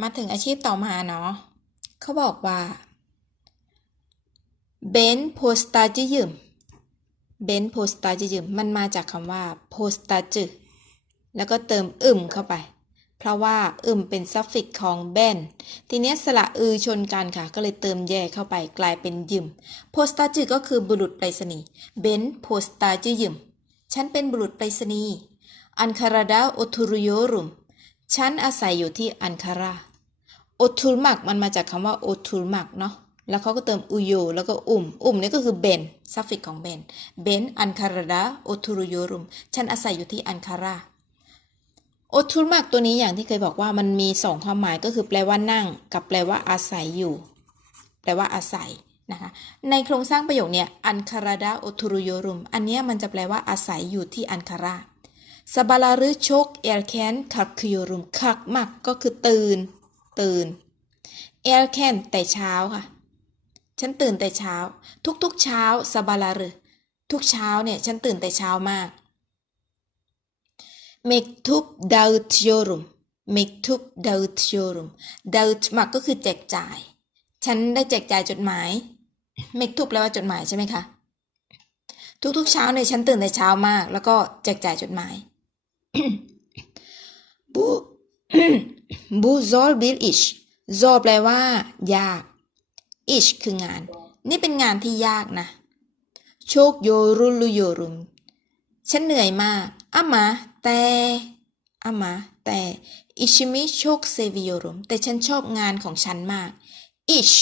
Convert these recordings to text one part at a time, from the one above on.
มาถึงอาชีพต่อมาเนาะเขาบอกว่าเบนโพสตาจยืมเบนโพสตาจยืมมันมาจากคำว่าโพสตาจแล้วก็เติมอึมเข้าไป เพราะว่าอึมเป็นซัฟฟิกของเบนทีนี้สระอือชนกันค่ะ ก็เลยเติมแย่เข้าไปกลายเป็นยืมโพสตาจก็คือบุรุษไปรษณีย์เบนโพสตาจยืมฉันเป็นบุรุษไปรษณีย์อันคาราดาโอทูรุโยรุม ฉันอาศัยอยู่ที่อันคาราโอทูลมักมันมาจากคำว่าโอทูลมักเนาะแล้วเขาก็เติมอุโยแล้วก็อุ่ม อุ่มนี่ก็คือเบนซัฟฟิกของเบน เบนอันคาราดาโอทูรุโยรุม ฉันอาศัยอยู่ที่อันคาราโอทูลมักตัวนี้อย่างที่เคยบอกว่ามันมีสองความหมายก็คือแปลว่านั่ง กับแปลว่าอาศัยอยู่ แปลว่าอาศัยนะคะในโครงสร้างประโยคเนี่ยอันคาราดาโอทูรุโยรุม อันเนี้ยมันจะแปลว่าอาศัยอยู่ที่อันคารา สบาลารึโชกเอลแคนคักคิโยรุมคักมักก็คือตื่น ตื่นเอลแคนแต่เช้าค่ะ ฉันตื่นแต่เช้า ทุกๆเช้าสบาลารึทุกเช้าเนี่ยฉันตื่นแต่เช้ามากเมกทุบดาวทโยรุมเมกทุบดาวทโยรุมดาวมักก็คือแจกจ่าย ฉันได้แจกจ่ายจดหมายเมกทุบแปลว่าจดหมายใช่ไหมคะทุกๆเช้าเนี่ยฉันตื่นแต่เช้ามาก แล้วก็แจกจ่ายจดหมาย บูบูซอลบิลอิชซอแปลว่า ยากอิชคืองาน นี่เป็นงานที่ยากนะ โชคโยรุลุโยรุม ฉันเหนื่อยมากอามาแต่อามาแต่อิชิมิโชคเซวิโยรุม แต่ฉันชอบงานของฉันมากอิช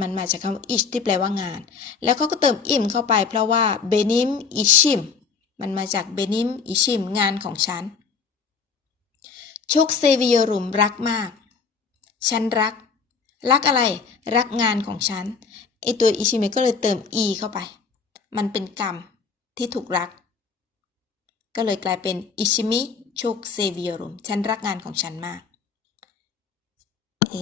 มันมาจากคำว่าอิชที่แปลว่างาน แล้วเขาก็เติมอิมเข้าไปเพราะว่าเบนิมอิชิม มันมาจากเบนิมอิชิมงานของฉัน ชคเซวิโยรุมรักมาก ฉันรัก รักอะไร รักงานของฉัน ไอตัวอิชิเมะก็เลยเติมอีเข้าไป มันเป็นกรรมที่ถูกรัก ก็เลยกลายเป็นอิชิมิโชคเซวิโยรุม ฉันรักงานของฉันมากเอ